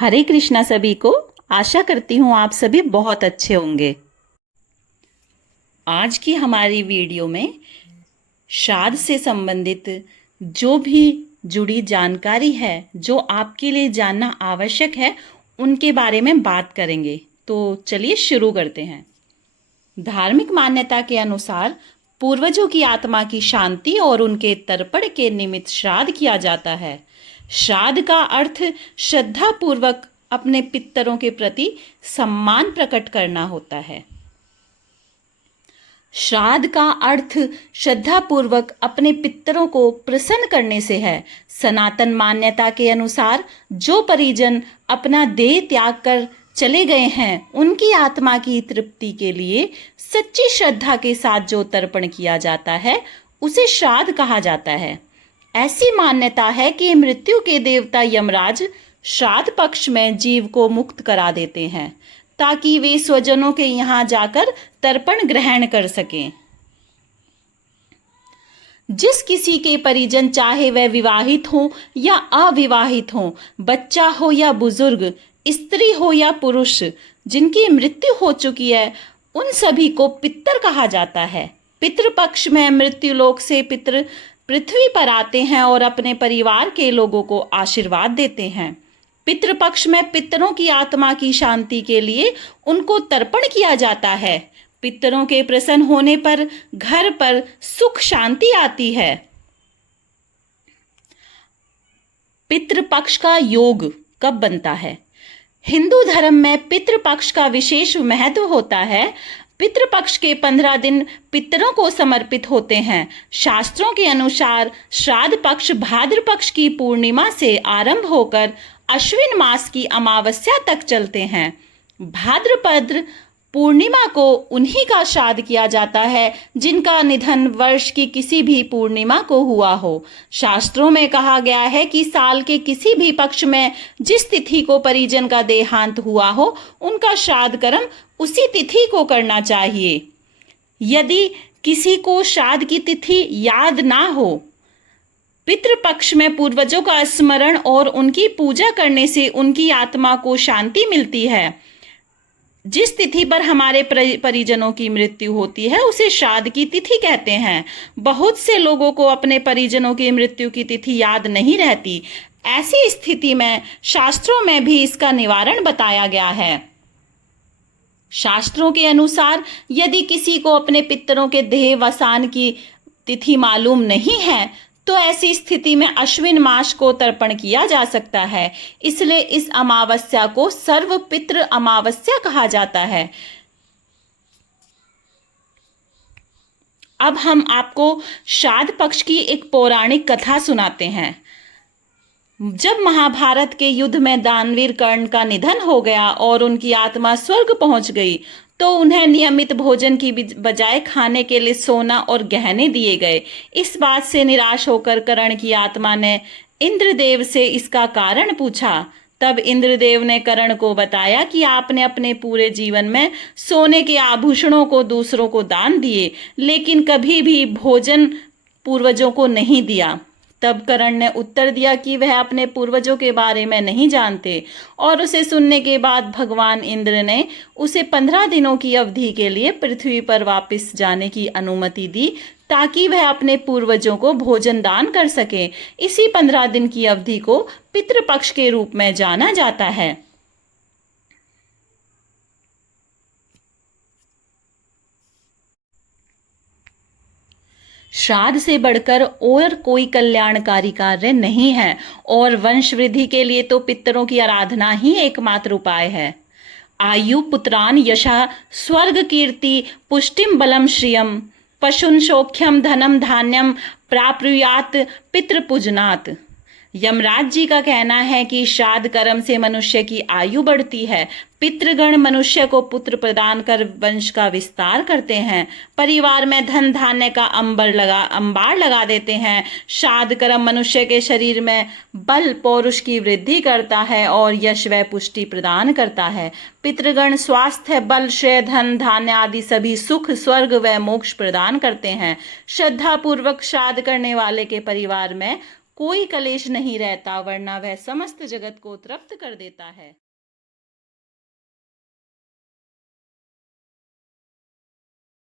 हरे कृष्णा सभी को। आशा करती हूँ आप सभी बहुत अच्छे होंगे। आज की हमारी वीडियो में श्राद्ध से संबंधित जो भी जुड़ी जानकारी है, जो आपके लिए जानना आवश्यक है, उनके बारे में बात करेंगे। तो चलिए शुरू करते हैं। धार्मिक मान्यता के अनुसार पूर्वजों की आत्मा की शांति और उनके तर्पण के निमित्त श्राद्ध किया जाता है। श्राद्ध का अर्थ श्रद्धा पूर्वक अपने पितरों के प्रति सम्मान प्रकट करना होता है। श्राद्ध का अर्थ श्रद्धा पूर्वक अपने पितरों को प्रसन्न करने से है। सनातन मान्यता के अनुसार जो परिजन अपना देह त्याग कर चले गए हैं, उनकी आत्मा की तृप्ति के लिए सच्ची श्रद्धा के साथ जो तर्पण किया जाता है, उसे श्राद्ध कहा जाता है। ऐसी मान्यता है कि मृत्यु के देवता यमराज श्राद्ध पक्ष में जीव को मुक्त करा देते हैं, ताकि वे स्वजनों के यहाँ जाकर तर्पण ग्रहण कर सकें। जिस किसी के परिजन, चाहे वह विवाहित हो या अविवाहित हो, बच्चा हो या बुजुर्ग, स्त्री हो या पुरुष, जिनकी मृत्यु हो चुकी है, उन सभी को पितर कहा जाता है। पितृपक्ष में मृत्यु लोक से पितर पृथ्वी पर आते हैं और अपने परिवार के लोगों को आशीर्वाद देते हैं। पितृपक्ष में पितरों की आत्मा की शांति के लिए उनको तर्पण किया जाता है। पितरों के प्रसन्न होने पर घर पर सुख शांति आती है। पितृपक्ष का योग कब बनता है? हिंदू धर्म में पितृपक्ष का विशेष महत्व होता है। पितृपक्ष के 15 दिन पितरों को समर्पित होते हैं। शास्त्रों के अनुसार श्राद्ध पक्ष भाद्र पक्ष की पूर्णिमा से आरंभ होकर अश्विन मास की अमावस्या तक चलते हैं। भाद्रपद पूर्णिमा को उन्हीं का श्राद्ध किया जाता है जिनका निधन वर्ष की किसी भी पूर्णिमा को हुआ हो। शास्त्रों में कहा गया है कि साल के किसी भी पक्ष में जिस तिथि को परिजन का देहांत हुआ हो, उनका श्राद्ध कर्म उसी तिथि को करना चाहिए। यदि किसी को श्राद्ध की तिथि याद ना हो, पितृपक्ष में पूर्वजों का स्मरण और उनकी पूजा करने से उनकी आत्मा को शांति मिलती है। जिस तिथि पर हमारे परिजनों की मृत्यु होती है, उसे श्राद्ध की तिथि कहते हैं। बहुत से लोगों को अपने परिजनों की मृत्यु की तिथि याद नहीं रहती। ऐसी स्थिति में शास्त्रों में भी इसका निवारण बताया गया है। शास्त्रों के अनुसार यदि किसी को अपने पितरों के देहावसान की तिथि मालूम नहीं है, तो ऐसी स्थिति में अश्विन मास को तर्पण किया जा सकता है। इसलिए इस अमावस्या को सर्व पितृ अमावस्या कहा जाता है। अब हम आपको श्राद्ध पक्ष की एक पौराणिक कथा सुनाते हैं। जब महाभारत के युद्ध में दानवीर कर्ण का निधन हो गया और उनकी आत्मा स्वर्ग पहुंच गई, तो उन्हें नियमित भोजन की बजाय खाने के लिए सोना और गहने दिए गए। इस बात से निराश होकर कर्ण की आत्मा ने इंद्रदेव से इसका कारण पूछा। तब इंद्रदेव ने कर्ण को बताया कि आपने अपने पूरे जीवन में सोने के आभूषणों को दूसरों को दान दिए, लेकिन कभी भी भोजन पूर्वजों को नहीं दिया। तब कर्ण ने उत्तर दिया कि वह अपने पूर्वजों के बारे में नहीं जानते, और उसे सुनने के बाद भगवान इंद्र ने उसे 15 दिनों की अवधि के लिए पृथ्वी पर वापस जाने की अनुमति दी, ताकि वह अपने पूर्वजों को भोजन दान कर सके। इसी 15 दिन की अवधि को पितृपक्ष के रूप में जाना जाता है। श्राद्ध से बढ़कर और कोई कल्याणकारी कार्य नहीं है, और वंश वृद्धि के लिए तो पितरों की आराधना ही एकमात्र उपाय है। आयु पुत्रान यशा स्वर्ग कीर्ति पुष्टिम बलम श्रियम पशुन सौख्यम धनम धान्यम प्राप्नुयात पितृपूजनात्। यमराज जी का कहना है कि श्राद्ध कर्म से मनुष्य की आयु बढ़ती है। पितृगण मनुष्य को पुत्र प्रदान कर वंश का विस्तार करते हैं। परिवार में धन धान्य का अंबार लगा देते हैं। श्राद्ध कर्म मनुष्य के शरीर में बल पौरुष की वृद्धि करता है और यश व पुष्टि प्रदान करता है। पितृगण स्वास्थ्य, बल, श्रेय, धन धान्य आदि सभी सुख, स्वर्ग व मोक्ष प्रदान करते हैं। श्रद्धा पूर्वक श्राद्ध करने वाले के परिवार में कोई कलेश नहीं रहता, वरना वह समस्त जगत को तृप्त कर देता है।